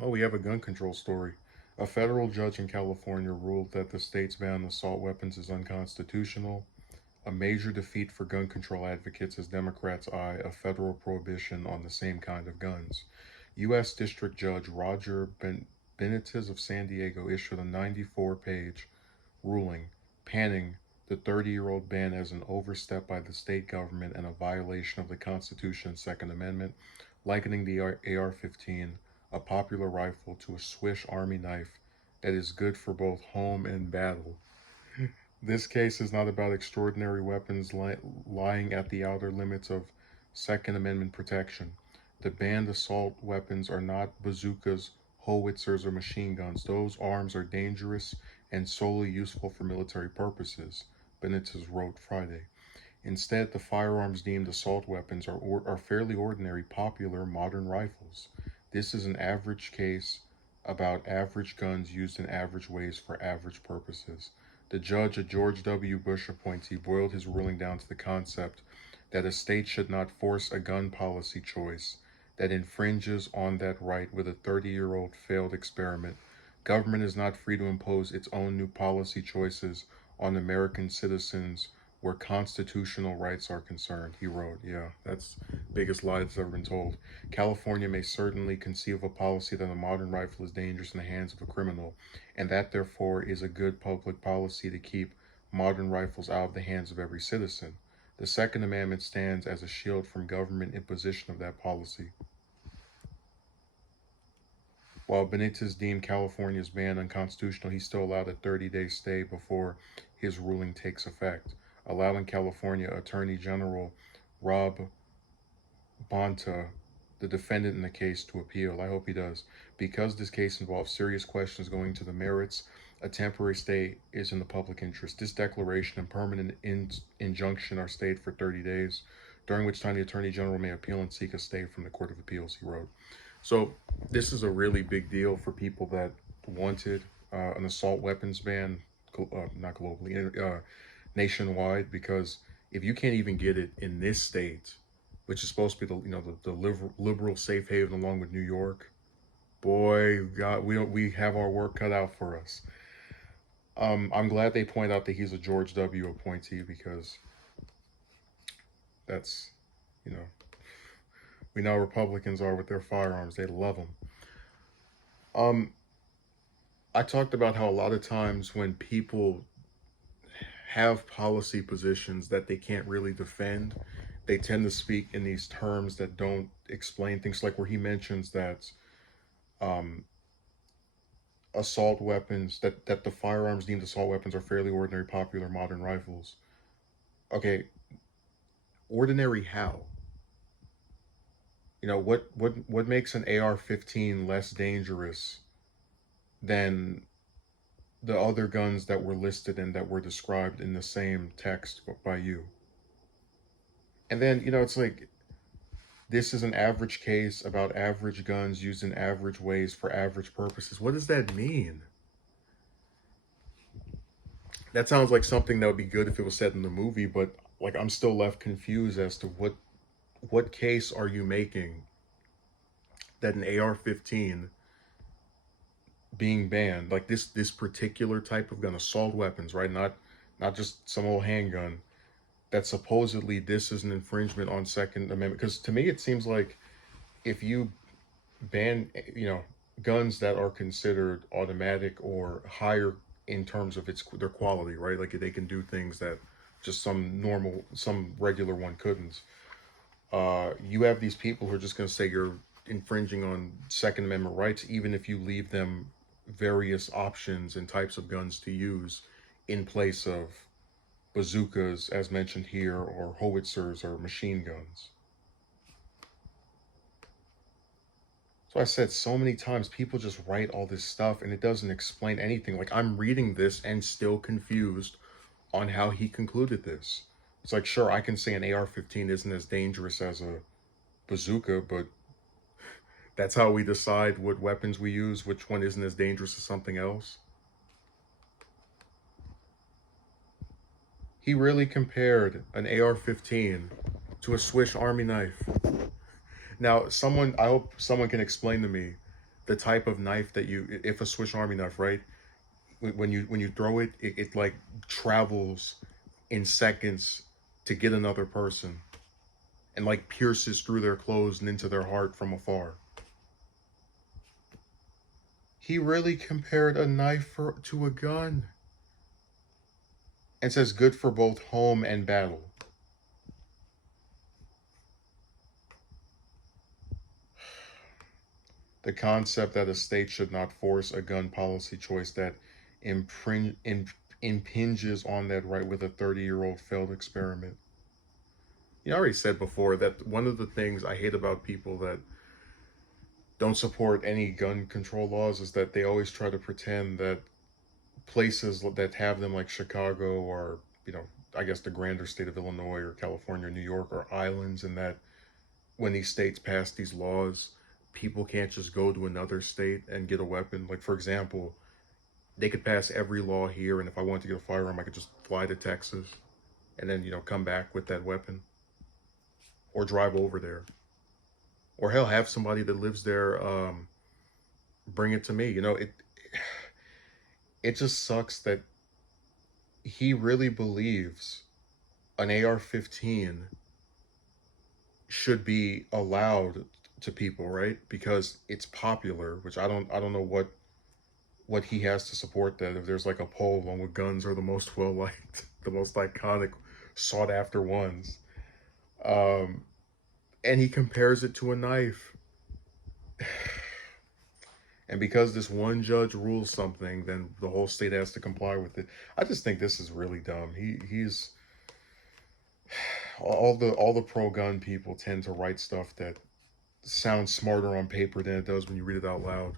Oh, we have a gun control story. A federal judge in California ruled that the state's ban on assault weapons is unconstitutional, a major defeat for gun control advocates as Democrats eye a federal prohibition on the same kind of guns. U.S. District Judge Roger Benitez of San Diego issued a 94-page ruling panning the 30-year-old ban as an overstep by the state government and a violation of the Constitution and Second Amendment, likening the AR-15, a popular rifle, to a Swiss Army knife that is good for both home and battle. This case is not about extraordinary weapons lying at the outer limits of Second Amendment protection. The banned assault weapons are not bazookas, howitzers, or machine guns. Those arms are dangerous and solely useful for military purposes, Benitez wrote Friday. Instead, the firearms deemed assault weapons are fairly ordinary, popular modern rifles. This is an average case about average guns used in average ways for average purposes. The judge, a George W. Bush appointee, boiled his ruling down to the concept that a state should not force a gun policy choice that infringes on that right with a 30-year-old failed experiment. Government is not free to impose its own new policy choices on American citizens where constitutional rights are concerned, he wrote. Yeah, that's the biggest lie that's ever been told. California may certainly conceive of a policy that a modern rifle is dangerous in the hands of a criminal, and that therefore is a good public policy to keep modern rifles out of the hands of every citizen. The Second Amendment stands as a shield from government imposition of that policy. While Benitez deemed California's ban unconstitutional, he still allowed a 30-day stay before his ruling takes effect, allowing California Attorney General Rob Bonta, the defendant in the case, to appeal. I hope he does. Because this case involves serious questions going to the merits, a temporary stay is in the public interest. This declaration and permanent injunction are stayed for 30 days, during which time the Attorney General may appeal and seek a stay from the Court of Appeals, he wrote. So, this is a really big deal for people that wanted an assault weapons ban, not globally, nationwide, because if you can't even get it in this state, which is supposed to be the liberal safe haven along with New York, boy, God, we have our work cut out for us. I'm glad they point out that he's a George W. appointee because that's, you know, we know how Republicans are with their firearms. They love them. Um, I talked about how a lot of times when people have policy positions that they can't really defend, they tend to speak in these terms that don't explain things, like where he mentions that um, assault weapons, that the firearms deemed assault weapons are fairly ordinary, popular modern rifles. Okay, ordinary how? What makes an AR-15 less dangerous than the other guns that were listed and that were described in the same text by you? And then, it's like, this is an average case about average guns used in average ways for average purposes. What does that mean? That sounds like something that would be good if it was said in the movie, but like I'm still left confused as to what case are you making that an AR-15 being banned, like this particular type of gun, assault weapons, right? Not just some old handgun, that supposedly this is an infringement on Second Amendment. Because to me, it seems like if you ban, guns that are considered automatic or higher in terms of their quality, right? Like they can do things that just some regular one couldn't. You have these people who are just going to say you're infringing on Second Amendment rights, even if you leave them various options and types of guns to use in place of bazookas, as mentioned here, or howitzers or machine guns. So I said so many times, people just write all this stuff and it doesn't explain anything. Like I'm reading this and still confused on how he concluded this. It's like, sure, I can say an AR-15 isn't as dangerous as a bazooka, but that's how we decide what weapons we use, which one isn't as dangerous as something else. He really compared an AR-15 to a Swiss Army knife. Now, I hope someone can explain to me the type of knife that if a Swiss Army knife, right? When you throw it, it like travels in seconds to get another person and like pierces through their clothes and into their heart from afar. He really compared a knife to a gun and says good for both home and battle. The concept that a state should not force a gun policy choice that impinges on that right with a 30-year-old failed experiment. You know, I already said before that one of the things I hate about people that don't support any gun control laws is that they always try to pretend that places that have them, like Chicago or, you know, I guess the grander state of Illinois or California or New York, are islands, and that when these states pass these laws, people can't just go to another state and get a weapon. Like, for example, they could pass every law here, and if I wanted to get a firearm, I could just fly to Texas and then, you know, come back with that weapon or drive over there. Or hell, have somebody that lives there bring it to me. You know, it just sucks that he really believes an AR-15 should be allowed to people, right? Because it's popular, which I don't know what he has to support that. If there's like a poll on what guns are the most well liked, the most iconic, sought after ones, um, and he compares it to a knife. And because this one judge rules something, then the whole state has to comply with it. I just think this is really dumb. He's all the pro gun people tend to write stuff that sounds smarter on paper than it does when you read it out loud.